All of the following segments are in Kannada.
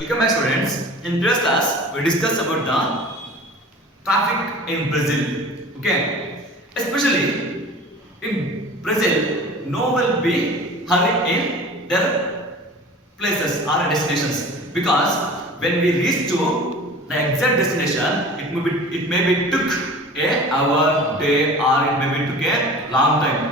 Welcome back students. In previous class we discussed about the traffic in Brazil. Okay, especially in Brazil, no will be hurry in their places or destinations because when we reach to the exact destination, it may be took a hour, day, or it may be took a long time.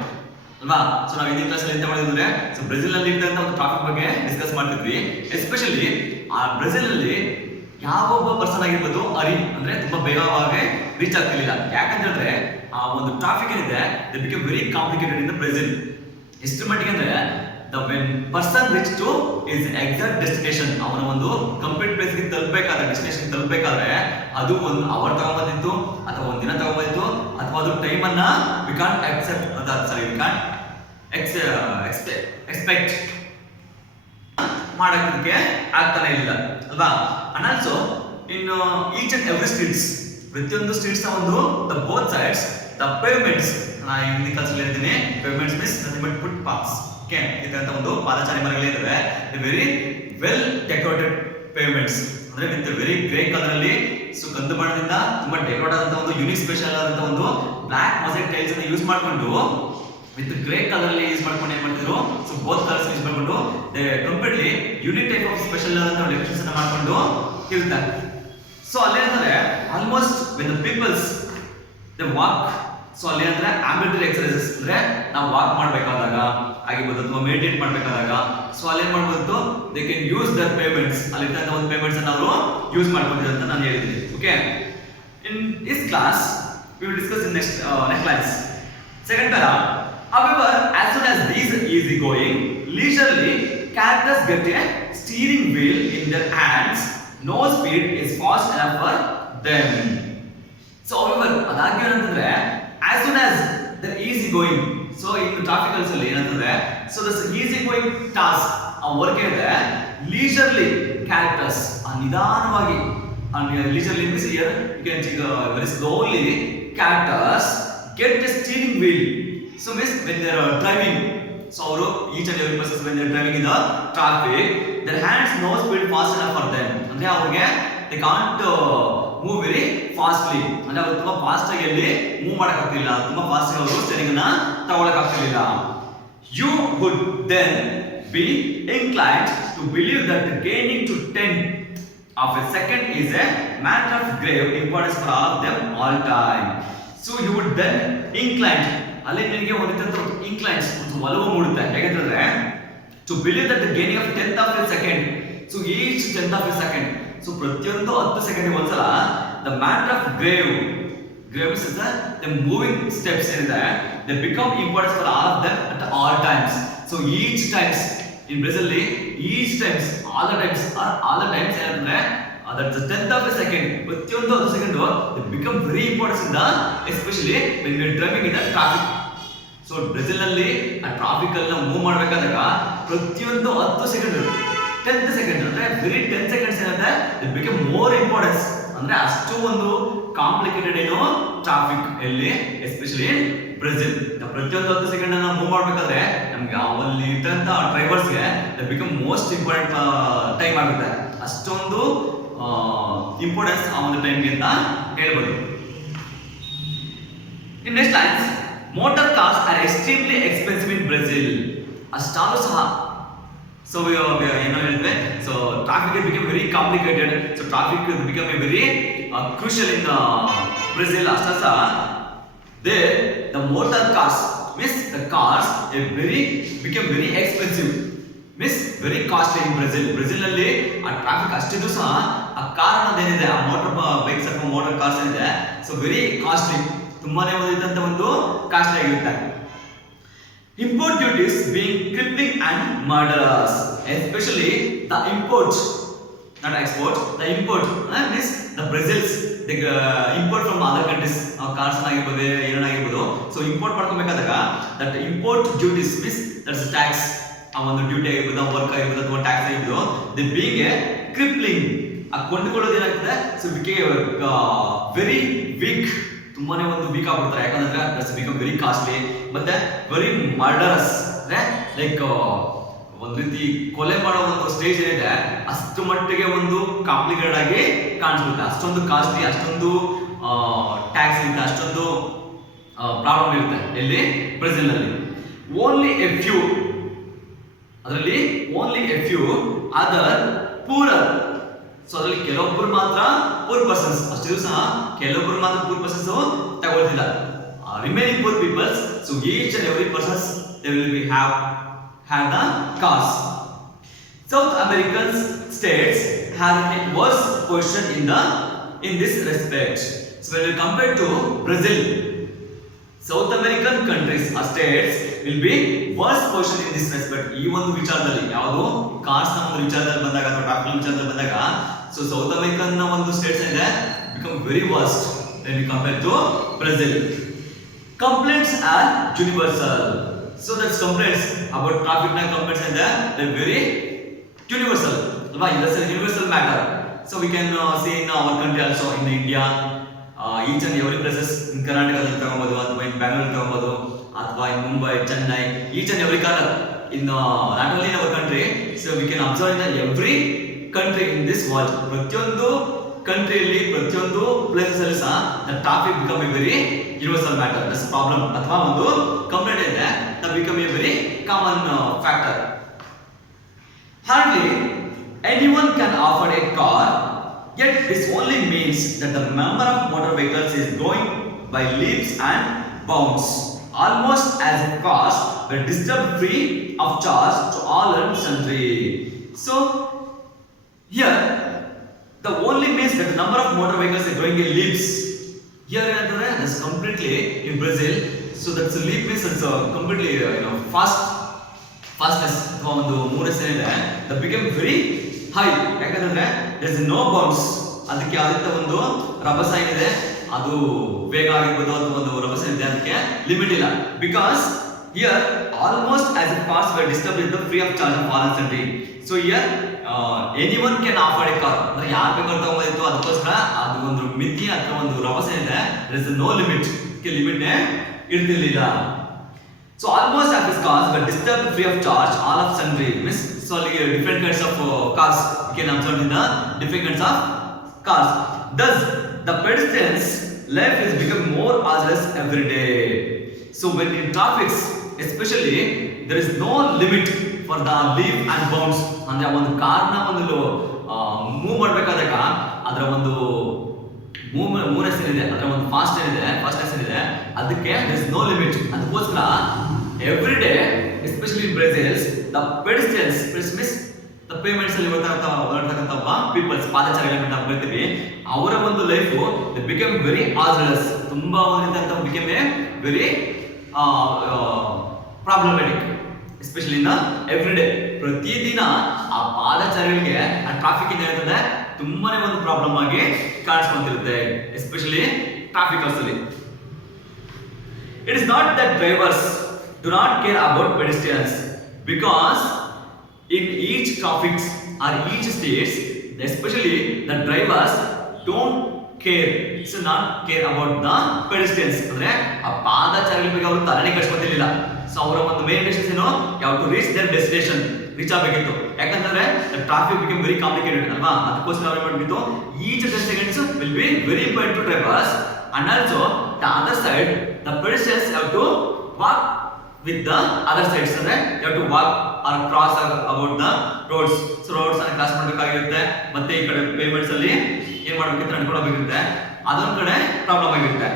ಅಲ್ವಾ? ಸೊ ನಾವು ಹಿಂದಿನ ಕ್ಲಾಸಲ್ಲಿ ಎಂತ ಮಾಡಿದ್ರೆ ಸೊ ಬ್ರೆಜಿಲ್ ನಲ್ಲಿ ಇದ್ದಂತ ಒಂದು ಟ್ರಾಫಿಕ್ ಬಗ್ಗೆ ಡಿಸ್ಕಸ್ ಮಾಡ್ತಿದ್ವಿ. ಎಸ್ಪೆಷಲಿ ಆ ಬ್ರೆಜಿಲ್ ಅಲ್ಲಿ ಯಾವೊಬ್ಬ ಪರ್ಸನ್ ಆಗಿರ್ಬೋದು ಅಂದ್ರೆ ತುಂಬಾ ಬೇಗವಾಗಿ ರೀಚ್ ಆಗ್ತಿರ್ಲಿಲ್ಲ. ಯಾಕಂತ ಹೇಳಿದ್ರೆ ಆ ಒಂದು ಟ್ರಾಫಿಕ್ ಏನಿದೆ they become very complicated in the Brazil. ಎಷ್ಟು ಮಟ್ಟಿಗೆ ಅಂದ್ರೆ the when person reach two is exact destination, ಅವನ ಒಂದು ಕಂಪ್ಲೀಟ್ ಪ್ಲೇಸ್ಗೆ ತಲುಪಬೇಕಾದ್ರೆ ಡೆಸ್ಟಿನೇಷನ್ ತಲುಪಬೇಕಾದ್ರೆ ಅದು ಒಂದು ಅವರ್ ತಗೊಂಬಂದಿತ್ತು ಅಥವಾ ಒಂದ್ ದಿನ ತಗೊಂಬಂದಿತ್ತು ಅಥವಾ ಅದು ಟೈಮ್ ಅನ್ನ we can't accept we can't expect ಮಾಡೋದಕ್ಕೆ ಆಗ್ತಾನೆ ಇಲ್ಲ ಅಲ್ವಾ. And also in each and every streets, ಪ್ರತಿಯೊಂದು ಸ್ಟ್ರೀಟ್ಸ್ ನ ಒಂದು the both sides the pavements, ನಾನು ಹಿಂದಿ ಕಲ್ಸಲ್ಲಿ ಹೇಳ್ತೀನಿ pavements means nothing but footpaths. Okay, ಇದಂತ ಒಂದು ಪಾದಚಾರಿ ಮರಗಳಿದ್ದಾವೆ, ವೆರಿ ವೆಲ್ ಡೆಕೋರೇಟೆಡ್ ಪೇವ್ಮೆಂಟ್ಸ್ ಅಂದ್ರೆ ವಿತ್ ವೆರಿ ಗ್ರೇ ಕಲರ್ ಅಲ್ಲಿ ಸೊ ಕಂದು ಬಣ್ಣದಿಂದ ತುಂಬಾ ಡೆಕೋರೇಟ್ ಆದಂತ ಒಂದು ಯೂನಿಕ್ ಸ್ಪೆಷಲ್ ಆದಂತ ಒಂದು ಬ್ಲಾಕ್ ಮೊಸೈಕ್ ಟೈಲ್ಸ್ ಅನ್ನು ಯೂಸ್ ಮಾಡಿಕೊಂಡು ವಿತ್ ಗ್ರೇ ಕಲರ್ ಅಲ್ಲಿ ಯೂಸ್ ಮಾಡ್ಕೊಂಡು ಏನ್ ಮಾಡ್ತಿದ್ರು, ಸೊ ಬೋತ್ ಕಲರ್ಸ್ ಯೂಸ್ ಮಾಡ್ಕೊಂಡು completely unique type of special ಆದಂತ ಡೆಕೋರೇಷನ್ಸ್ ಅನ್ನ ಮಾಡ್ಕೊಂಡು ಇರ್ತಾರೆ. ಸೊ ಅಲ್ಲೇನಂದ್ರೆ almost when the peoples they walk, so ಅಲ್ಲಿ ಅಂದ್ರೆ ಆಂಬಿಟರಿ ಎಕ್ಸರ್ಸೈಸಸ್ ಅಂದ್ರೆ ನಾವು ವಾಕ್ ಮಾಡಬೇಕಾದಾಗ ಆಗಿರ್ಬೋದು ಅಥವಾ ಮೆಡಿಟೇಟ್ ಮಾಡಬೇಕಾದಾಗ ಸೊ ಅಲ್ಲಿ ಏನ್ ಮಾಡ್ಬೋದು, they can use their payments, ಅಲ್ಲಿ ಇದ್ದಂತ ಒಂದು ಪೇಮೆಂಟ್ಸ್ ಅನ್ನು ಅವರು ಯೂಸ್ ಮಾಡ್ಕೊಂಡಿದ್ದಾರೆ ಅಂತ ನಾನು ಹೇಳಿದ್ದೀನಿ. Okay, in this class we will discuss in next lines. Second para, however as soon as these easy going leisurely characters get a steering wheel in their hands, no speed is fast enough for them. So however ಅದಾಗಿ ಏನಂತಂದ್ರೆ as soon as the easy going, so in traffic ಅಲ್ಲಿ ಏನಂತಂದ್ರೆ so this easy going task ಆ ವರ್ಕ್ ಇದೆ leisurely characters ನಿಧಾನವಾಗಿ leisurely means here you can take very slowly characters get the steering wheel. So means when they are driving, so each and every person when they are driving in the traffic, their hands no speed fast enough for them. ಅಂದ್ರೆ ಅವರಿಗೆ they can't move very fastly, ಅಂದ್ರೆ ಅವರು ತುಂಬಾ ಫಾಸ್ಟ್ ಆಗಿ ಅಲ್ಲಿ ಮೂವ್ ಮಾಡಕ್ ಆಗ್ತಿಲ್ಲ, ತುಂಬಾ ಫಾಸ್ಟ್ ಆಗಿ ಅವರು ಸ್ಟೀರಿಂಗ್ ಅನ್ನ ತಗೊಳ್ಳಕ್ ಆಗ್ತಿಲ್ಲ. You would then be inclined to believe that gaining to 10 of a second is a matter of grave importance for all of them all time. So you would then inclined, ಅಲ್ಲಿ ನಿಮಗೆ ಒಂದು ಇನ್ಕ್ಲೈನ್ಸ್ ಒಂದು ಒಲವು ಮೂಡುತ್ತೆ. ಹೇಗಂತಂದ್ರೆ to believe that the gaining of 10th of a second, so each 10th of a second, so ಪ್ರತಿಯೊಂದು 10 ಸೆಕೆಂಡ್ ಒಂದ್ಸಲ the matter of grave is the moving steps ಏನಿದೆ they become important for all of them at all times. So each times in Brazil each times all the times ಏನಂದ್ರೆ that the 10th of a second, ಪ್ರತಿಯೊಂದು 10 second they become very important in the especially when we are driving in the traffic. So Brazil ನಲ್ಲಿ ಆ ಟ್ರಾಫಿಕ್ ಅಲ್ಲಿ ಮೂವ್ ಮಾಡಬೇಕಾದಾಗ ಪ್ರತಿಯೊಂದು 10 ಸೆಕೆಂಡ್ 10th ಸೆಕೆಂಡ್ ಅಂದ್ರೆ ವೆರಿ 10 ಸೆಕೆಂಡ್ಸ್ ಏನಂದ್ರೆ they become more importance, ಅಂದ್ರೆ ಅಷ್ಟು ಒಂದು ಕಾಂಪ್ಲಿಕೇಟೆಡ್ ಏನು ಟ್ರಾಫಿಕ್ ಎಲ್ಲಿ ಎಸ್ಪೆಷಲಿ ಬ್ರೆಜಿಲ್. ಪ್ರತಿಯೊಂದು 10 ಸೆಕೆಂಡ್ ಅನ್ನ ಮೂವ್ ಮಾಡಬೇಕಾದ್ರೆ ನಮ್ಗೆ ಅಲ್ಲಿ ಇದ್ದಂತ ಡ್ರೈವರ್ಸ್ಗೆ they become most important time ಆಗುತ್ತೆ. ಅಷ್ಟೊಂದು ಇಂಪಾರ್ಟೆನ್ಸ್ ಆ ಒಂದು ಟೈಮ್ಗೆ ಅಂತ ಹೇಳ್ಬೋದು. In next lines, motor cars are extremely expensive in Brazil. ಅಷ್ಟಾದ್ರೂ ಸಹ ಸೊ ಏನೋ ಹೇಳಿದ್ವಿ, so traffic become very complicated, so traffic become a very crucial in Brazil. ಅಷ್ಟೇ ಸಹ the motor cars means the cars became very expensive, means very costly in Brazil ನಲ್ಲಿ ಆ ಟ್ರಾಫಿಕ್ ಅಷ್ಟಿದ್ರು ಸಹ ಆ ಕಾರ್ ಅನ್ನೋದೇನಿದೆ ಆ ಮೋಟರ್ ಬೈಕ್ಸ್ ಅಥವಾ ಮೋಟರ್ ಕಾರ್ಸ್ ಏನಿದೆ ಸೊ ವೆರಿ ಕಾಸ್ಟ್ಲಿ, ತುಂಬಾನೇ ಇದ್ದಂತ ಒಂದು ಕಾಸ್ಟ್ಲಿ ಆಗಿರುತ್ತೆ. Import duties being crippling and murderous, especially the import not export, the import means the Brazil's import from other countries cars ಆಗಿರ್ಬೋದು ಏನಾಗಿರ್ಬೋದು. ಸೊ ಇಂಪೋರ್ಟ್ ಮಾಡ್ಕೊಬೇಕಾದಾಗ that import duties means that's tax, ಆ ಒಂದು ಡ್ಯೂಟಿ ಆಗಿರ್ಬೋದು ವರ್ಕ್ ಆಗಿರ್ಬೋದು ಅಥವಾ ಟ್ಯಾಕ್ಸ್ ಆಗಿರ್ಬೋದು ದಿ ಬೀಯಿಂಗ್ ಎ ಕ್ರಿಪ್ಲಿಂಗ್, ಆ ಕೊಂಡುಕೊಳ್ಳೋದು ಏನಾಗ್ತದೆ ಸೊ ವೆರಿ ವೀಕ್, ತುಂಬಾನೇ ಒಂದು ವೀಕ್ ಆಗ್ಬಿಡ್ತಾರೆ. ಯಾಕಂದ್ರೆ ದಟ್ಸ್ ಬಿಕಮ್ ವೆರಿ ಕಾಸ್ಟ್ಲಿ ಮತ್ತೆ ವೆರಿ ಮರ್ಡರಸ್, ಅಂದ್ರೆ ಲೈಕ್ ಒಂದು ರೀತಿ ಕೊಲೆ ಮಾಡೋ ಒಂದು ಸ್ಟೇಜ್ ಏನಿದೆ ಅಷ್ಟು ಮಟ್ಟಿಗೆ ಒಂದು ಕಾಂಪ್ಲಿಕೇಟೆಡ್ ಆಗಿ ಕಾಣಿಸ್ಬಿಡುತ್ತೆ. ಅಷ್ಟೊಂದು ಕಾಸ್ಟ್ಲಿ, ಅಷ್ಟೊಂದು ಟ್ಯಾಕ್ಸ್ ಇರುತ್ತೆ, ಅಷ್ಟೊಂದು ಪ್ರಾಬ್ಲಮ್ ಇರುತ್ತೆ ಎಲ್ಲಿ ಬ್ರೆಜಿಲ್ ನಲ್ಲಿ. ಓನ್ಲಿ ಎ ಫ್ಯೂ, ಅದರಲ್ಲಿ only a few other poorer. So ಅದರಲ್ಲಿ ಕೆಲವೊಬ್ಬರು ಮಾತ್ರ ಪೂರ್ ಪರ್ಸನ್ಸ್, ಅಷ್ಟು ದಿವಸ ಕೆಲವೊಬ್ಬರು ಮಾತ್ರ ಪೂರ್ ಪರ್ಸನ್ಸ್ ತಗೊಳ್ತಿಲ್ಲ. Remaining poor peoples, so each and every persons they will be have had the cars. South American states have a worse position in this respect. So when we compare to Brazil, South American countries or states will be worse position in this respect. ಈ ಒಂದು ವಿಚಾರದಲ್ಲಿ ಯಾವುದು ಕಾರ್ಸ್ ನ ಒಂದು ವಿಚಾರದಲ್ಲಿ ಬಂದಾಗ ಅಥವಾ ಟ್ರಾಫಿಕ್ ವಿಚಾರದಲ್ಲಿ ಬಂದಾಗ, ಸೊ ಸೌತ್ ಅಮೆರಿಕನ್ ನ ಒಂದು ಸ್ಟೇಟ್ಸ್ ಇದೆ become very worst when we compare to Brazil. Complaints are universal. So that's complaints about traffic na complaints and they're very universal. That's a universal matter. So we can see in our country also, in India, each and every places in Karnataka ತಗೊಳ್ಳಬಹುದು, ಅಥವಾ in Bangalore ತಗೊಳ್ಳಬಹುದು, ಅಥವಾ in Mumbai, Chennai, each and every corner in not only in our country, so we can observe in every country in this world. ಪ್ರತಿಯೊಂದು ಕಂಟ್ರಿಯಲ್ಲಿ ಪ್ರತಿಯೊಂದು ಪ್ಲೇಸಸ್ ಅಲ್ಲಿ ಸಹ the traffic become a very universal matter. That's a problem ಅಥವಾ ಒಂದು ಕಂಪ್ಲೇಂಟ್ ಇದೆ, that become a very common factor. Hardly anyone can afford a car, yet this only means that the number of motor vehicles is growing by leaps and bounds, almost as if cars were disturbed free of charge to all and sundry. So here the only means that the number of motor vehicles is growing in leaps. Here that's completely in Brazil. So that's a leap means it's completely fastness ಅಥವಾ ಒಂದು ಮೂರನೇ ಏನಿದೆ that became very high. ಯಾಕಂದ್ರೆ there is no bounds. ಅದಕ್ಕೆ ಯಾವುದೇ ಒಂದು ರಭಸ ಏನಿದೆ ಅದು ವೇಗ ಆಗಿರ್ಬೋದು ಅಥವಾ ಒಂದು ರಭಸ ಇದೆ ಅದಕ್ಕೆ ಲಿಮಿಟ್ ಇಲ್ಲ. Because here almost as if cars were disturbed with the free of charge of all and sundry. So here anyone can afford a car. ಅಂದ್ರೆ ಯಾರು ಬೇಕಾದ್ರೂ ತಗೋಬಹುದು, ಅದಕ್ಕೋಸ್ಕರ ಅದು ಒಂದು ಮಿತಿ ಅಥವಾ ಒಂದು ರಭಸ ಇದೆ, there is no limit. ಇದಕ್ಕೆ ಲಿಮಿಟ್ ಇರ್ತಿರ್ಲಿಲ್ಲ. So almost as if cars were disturbed free of charge all of sundry. Means so different kinds of cars you can observe in the different kinds of cars. Thus the pedestrians life is become more hazardous every day. So when in traffic especially there is no limit for the leap and bounds. ಅಂದ್ರೆ ಒಂದು ಕಾರ್ನ ಒಂದು ಮೂವ್ ಮಾಡಬೇಕಾದಾಗ ಅದರ ಒಂದು ಮೂವ್ನೆಸ್ ಏನಿದೆ, ಅದರ ಒಂದು ಫಾಸ್ಟ್ನೆಸ್ ಏನಿದೆ ಅದಕ್ಕೆ there is no limit. ಅದಕ್ಕೋಸ್ಕರ every day especially in Brazil the pedestrians means the payments ಅಲ್ಲಿ ಬರ್ತಕ್ಕಂಥ ಪೀಪಲ್ಸ್ ಪಾದಚಾರಿಗಳು ನಾವು ಹೇಳ್ತೀವಿ, ಅವರ ಒಂದು life they became very hazardous. ತುಂಬಾ ಒಂದು became a very problematic, especially in the everyday. ಪ್ರತಿದಿನ ಆ ಪಾದಚಾರಿಗಳಿಗೆ ಆ ಟ್ರಾಫಿಕ್ ಇಂದ ಇರ್ತದೆ ತುಂಬಾನೇ ಒಂದು ಪ್ರಾಬ್ಲಮ್ ಆಗಿ ಕಾಣಿಸ್ಕೊಂತಿರುತ್ತೆ, ಎಸ್ಪೆಷಲಿ ಟ್ರಾಫಿಕ್ ಅಲ್ಲಿ. It is not that drivers do not care about pedestrians, because in each traffic or each states, especially the drivers don't care, so not care about the pedestrians. ಅಂದ್ರೆ ಆ ಪಾದಚಾರಿಗಳ ಬಗ್ಗೆ ಅವರು ತಲೆನೇ ಕೆಡಿಸ್ಕೊತಿರ್ಲಿಲ್ಲ. ಸೊ ಅವರ ಒಂದು ಮೇನ್ ಡೆಸ್ಟಿನೇಷನ್ ಏನು, ಯಾವ to reach their destination, reach ಆಗಬೇಕಿತ್ತು. ಯಾಕಂದ್ರೆ ಟ್ರಾಫಿಕ್ ಬಿಕಮ್ ವೆರಿ ಕಾಂಪ್ಲಿಕೇಟೆಡ್ ಅಲ್ವಾ, ಅದಕ್ಕೋಸ್ಕರ ಅವ್ರು ಮಾಡಬೇಕಿತ್ತು each 10 seconds will be very important to drivers, and also the other side the pedestrians have to walk with the other sides. ಅಂದ್ರೆ you have to walk or cross about the roads. So roads ಅನ್ನು ಕ್ರಾಸ್ ಮಾಡಬೇಕಾಗಿರುತ್ತೆ, ಮತ್ತೆ ಈ ಕಡೆ ಪೇಮೆಂಟ್ಸ್ ಅಲ್ಲಿ ಏನ್ ಮಾಡಬೇಕಿತ್ತು ನಡ್ಕೊಳ್ಳಬೇಕಾಗಿರುತ್ತೆ, ಅದೊಂದು ಕಡೆ ಪ್ರಾಬ್ಲಮ್ ಆಗಿರುತ್ತೆ.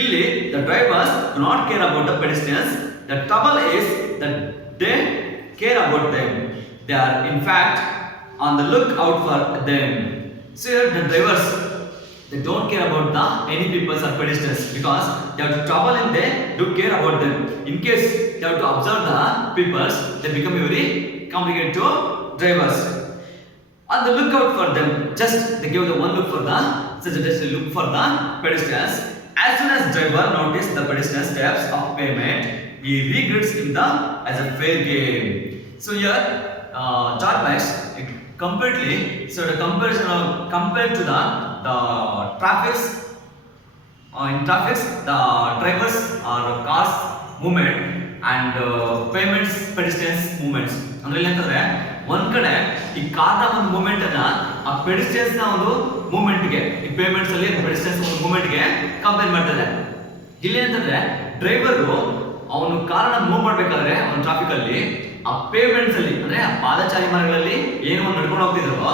ಇಲ್ಲಿ the drivers do not care about the pedestrians. The trouble is that they care about them. They are in fact on the lookout for them. So the drivers, they don't care about the any people or pedestrians, because they have to travel and they do care about them. In case they have to observe the people, they become very complicated to drivers. On the lookout for them, just they give the one look for the, such as they look for the pedestrians. As soon as driver notice the pedestrian steps of payment, he regrets him as a fair game. So here George Max completely, so the comparison of compared to the traffic in traffic, the drivers or cars movement and payments pedestrians movements. ಅಂದ್ರೆ ಇಲ್ಲಿ ಅಂತಂದ್ರೆ ಒಂದ್ ಕಡೆ ಈ ಕಾರ್ನ ಒಂದು ಮೂವ್ಮೆಂಟ್ ಅನ್ನ ಆ ಪೆಡಿಸ್ಟ್ರಿಯನ್ಸ್ ನ ಒಂದು ಮೂವ್ಮೆಂಟ್ ಗೆ, ಈ ಪೇಮೆಂಟ್ಸ್ ಅಲ್ಲಿ ಪೆಡಿಸ್ಟ್ರಿಯನ್ಸ್ ಒಂದು ಮೂವ್ಮೆಂಟ್ ಗೆ ಕಂಪೇರ್ ಮಾಡ್ತಾರೆ. ಇಲ್ಲಿ ಅಂತಂದ್ರೆ ಡ್ರೈವರ್ ಅವನು ಕಾರನ್ನ ಮೂವ್ ಮಾಡ್ಬೇಕಾದ್ರೆ ಒಂದು ಟ್ರಾಫಿಕ್ ಅಲ್ಲಿ ಆ ಪೇಮೆಂಟ್ಸ್ ಅಲ್ಲಿ ಅಂದ್ರೆ ಆ ಪಾದಚಾರಿ ಮಾರ್ಗಗಳಲ್ಲಿ ಏನು ಒಂದು ನಡ್ಕೊಂಡು ಹೋಗ್ತಿದ್ರು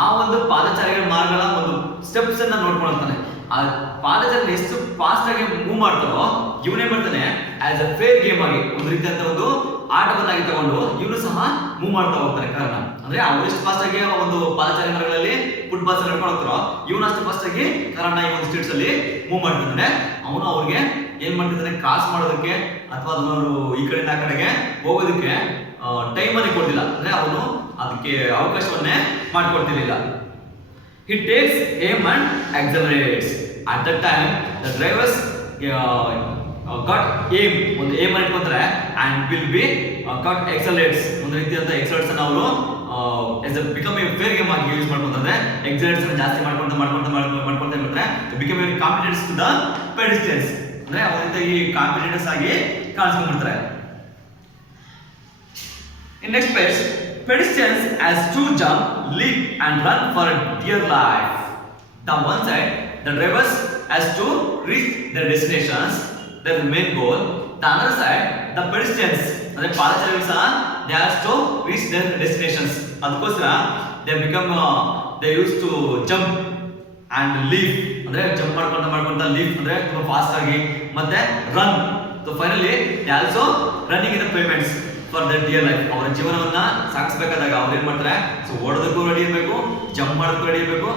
ಆ ಒಂದು ಪಾದಚಾರಿಗಳ ಮಾರ್ಗಗಳ ಒಂದು ಸ್ಟೆಪ್ಸ್ ಅನ್ನ ನೋಡ್ಕೊಂಡು ಹೋಗ್ತಾನೆ. ಆ ಪಾದಚಾರಿ ಎಷ್ಟು ಫಾಸ್ಟ್ ಆಗಿ ಮೂವ್ ಮಾಡ್ತಾರೋ ಇವನೇ ಮಾಡ್ತಾನೆ ಆಸ್ ಅ ಫೇರ್ ಗೇಮ್ ಆಗಿ ಒಂದು ರೀತಿಯಂತ ಒಂದು ಆಟವನ್ನಾಗಿ ತಗೊಂಡು ಇವನು ಸಹ ಮೂವ್ ಮಾಡ್ತಾ ಹೋಗ್ತಾನೆ ಕಾರಣ. ಅಂದ್ರೆ ಅವ್ರು ಎಷ್ಟು ಫಾಸ್ಟ್ ಆಗಿ ಒಂದು ಪಾದಚಾರಿ ಮಾರ್ಗಗಳಲ್ಲಿ ಫುಟ್ಬಾಲ್ ನಡ್ಕೊಂಡು ಹೋಗ್ತಾರೋ ಇವನು ಅಷ್ಟು ಫಾಸ್ಟ್ ಆಗಿ ಕಾರಣ ಈ ಒಂದು ಸ್ಟ್ರೀಟ್ಸ್ ಅಲ್ಲಿ ಮೂವ್ ಮಾಡ್ತಿದ್ದಾನೆ. ಅವನು ಅವ್ರಿಗೆ ಏನ್ ಮಾಡ್ತಿದ್ದಾನೆ, ಕ್ರಾಸ್ ಮಾಡೋದಕ್ಕೆ ಅಥವಾ ಅದನ್ನು ಈ ಕಡೆಯಿಂದ ಆ ಕಡೆಗೆ ಹೋಗೋದಕ್ಕೆ ಟೈಮ್ ಅನ್ನು ಕೊಡ್ತಿಲ್ಲ, ಅಂದ್ರೆ ಅವನು ಅದಕ್ಕೆ ಅವಕಾಶವನ್ನೇ ಮಾಡ್ಕೊಡ್ತಿರ್ಲಿಲ್ಲ. He takes aim and accelerates. At that time, the drivers got aim. ಒಂದು aim ಅನ್ನು ಇಟ್ಕೊಂಡ್ರೆ and will be got accelerates. ಒಂದು ರೀತಿಯಂತ accelerates ಅನ್ನು ಅವರು as a become a fair game ಆಗಿ ಯೂಸ್ ಮಾಡ್ಕೊಂತಾರೆ. accelerates ಅನ್ನು ಜಾಸ್ತಿ ಮಾಡ್ಕೊಂತ ಇರ್ತಾರೆ. become a competitors to the pedestrians. ಅಂದ್ರೆ ಅವರಿಂದ ಈ ಕಾಂಪಿಟೇಟರ್ಸ್ ಆಗಿ ಕಾಣಿಸ್ಕೊಂಡ್ಬಿಡ್ತಾರೆ. In next page, pedestrians has to jump, leap and run for dear life. The one side, the drivers has to reach their destinations, their main goal. The other side, the pedestrians, ಅಂದ್ರೆ ಪಾದಚಾರಿಗಳು ಸಹ they has to reach their destinations. ಅದಕ್ಕೋಸ್ಕರ they used to jump and leap, ಅಂದ್ರೆ ಜಂಪ್ ಮಾಡ್ಕೊಂತ leap ಅಂದ್ರೆ ತುಂಬಾ ಫಾಸ್ಟ್ ಆಗಿ, ಮತ್ತೆ run. So finally they also running in the payments for their dear life. ಅವರ ಜೀವನವನ್ನ ಸಾಗಿಸಬೇಕಾದಾಗ ಅವ್ರು ಏನ್ ಮಾಡ್ತಾರೆ, ಸೊ ಓಡೋದಕ್ಕೂ ರೆಡಿ ಇರಬೇಕು, ಜಂಪ್ ಮಾಡೋದಕ್ಕೂ ರೆಡಿ ಇರಬೇಕು,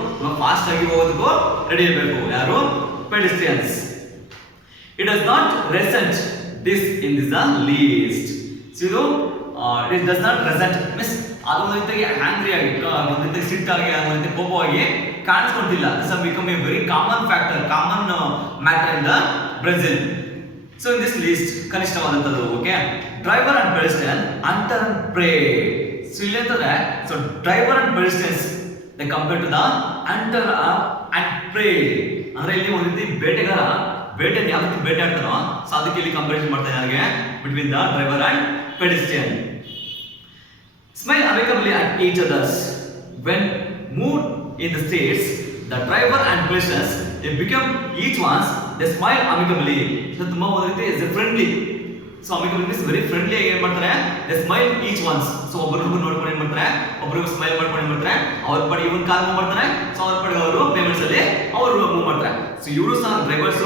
ಫಾಸ್ಟ್ ಆಗಿ ಹೋಗೋದಕ್ಕೂ ರೆಡಿ ಇರಬೇಕು. ಯಾರು? pedestrians. It does not resent this in the least. So ಇದು it does not resent means ಅದು ಒಂದು ರೀತಿಯಾಗಿ ಆಂಗ್ರಿ ಆಗಿ, ಒಂದು ರೀತಿಯಾಗಿ ಸಿಟ್ಟಾಗಿ, ಒಂದು ರೀತಿ ಕೋಪವಾಗಿ ಕಾಣಿಸ್ಕೊಂತಿಲ್ಲ. This have become a very common factor, common matter in the Brazil. So in this least ಕನಿಷ್ಠವಾದಂಥದ್ದು. Okay, driver and pedestrian hunter and prey. So ಇಲ್ಲಿ ಅಂತಂದ್ರೆ so driver and pedestrians they compare to the hunter and prey. ಅಂದ್ರೆ ಇಲ್ಲಿ ಒಂದು ರೀತಿ ಬೇಟೆಗಾರ ಬೇಟೆ ಯಾವ ರೀತಿ ಬೇಟೆ ಆಡ್ತಾನೋ ಸೊ ಅದಕ್ಕೆ ಇಲ್ಲಿ ಕಂಪಾರಿಸನ್ ಮಾಡ್ತಾನೆ ನನಗೆ between the driver and pedestrian. Smile amicably at each others. When moved in the states, the driver and pedestrians they become each ones. They smile amicably. So ತುಂಬಾ ಒಂದು ರೀತಿ is friendly. So amicably means very friendly ಆಗಿ ಏನು ಮಾಡ್ತಾರೆ, they smile each ones. So ಒಬ್ಬರೊಬ್ಬರು ನೋಡ್ಕೊಂಡು ಏನು ಮಾಡ್ತಾರೆ, ಒಬ್ಬರಿಗೆ ಸ್ಮೈಲ್ ಮಾಡ್ಕೊಂಡು ಏನು ಮಾಡ್ತಾರೆ, ಅವ್ರ ಪಡಿ ಇವನ್ ಕಾಲ್ ಮೂವ್ ಮಾಡ್ತಾರೆ, ಸೊ ಅವ್ರ ಪಡಿ ಅವರು ಪೇಮೆಂಟ್ಸ್ ಅಲ್ಲಿ ಅವರು ಮೂವ್ ಮಾಡ್ತಾರೆ. ಸೊ ಇವರು ಸಹ ಡ್ರೈವರ್ಸ್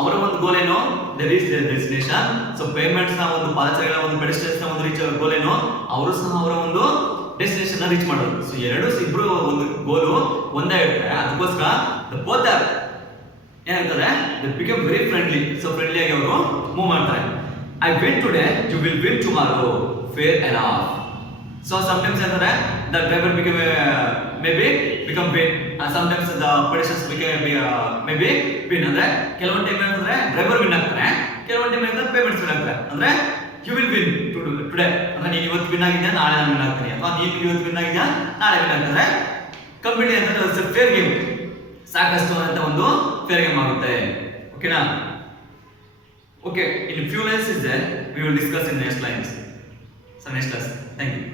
ಅವರ ಒಂದು ಗೋಲ್ ಏನು, they reach their destination. So payments ನ ಒಂದು ಪಾದಚಾರಿಗಳ ಒಂದು ಪೆಡೆಸ್ಟ್ರಿಯನ್ಸ್ ನ ಒಂದು ರೀಚ್ ಗೋಲ್ ಏನು, ಅವರು ಸಹ ಅವರ ಒಂದು ಡೆಸ್ಟಿನೇಷನ್ ನ ರೀಚ್ ಮಾಡೋದು. ಸೊ ಎರಡು ಇಬ್ರು ಒಂದು ಗೋಲು ಒಂದೇ ಇರುತ್ತೆ. ಅದಕ್ಕೋಸ್ಕರ ಬೋತ್ ಆರ್ ಏನಾಗ್ತದೆ, they become very friendly. So friendly ಆಗಿ ಅವರು ಮೂವ್ ಮಾಡ್ತಾರೆ. I win today, you will win tomorrow. Fair enough. So sometimes the driver become become win, and sometimes the pedestrians become maybe win. ಅಂದ್ರೆ ಕೆಲವೊಂದು ಟೈಮ್ ಏನಂದ್ರೆ ಡ್ರೈವರ್ ವಿನ್ ಆಗ್ತಾನೆ, ಕೆಲವೊಂದು ಟೈಮ್ ಏನಂದ್ರೆ ಪೇಮೆಂಟ್ಸ್ ವಿನ್ ಆಗ್ತಾರೆ. ಅಂದ್ರೆ you will win today, ಅಂದ್ರೆ ನೀನು ಇವತ್ತು ವಿನ್ ಆಗಿದ್ಯಾ ನಾಳೆ ನಾನು ವಿನ್ ಆಗ್ತೀನಿ, ಅಥವಾ ನೀನು ಇವತ್ತು ವಿನ್ ಆಗಿದ್ಯಾ ನಾಳೆ ವಿನ್ ಆಗ್ತಾರೆ. ಕಂಪ್ಲೀಟ್ ಅಂದ್ರೆ ಫೇರ್ ಗೇಮ್, ಸಾಕಷ್ಟು ಅಂತ ಒಂದು ಫೇರ್ ಗೇಮ್ ಆಗುತ್ತೆ. ಓಕೆನಾ? Okay, in few lines is there, we will discuss in next lines. So next class. Thank you.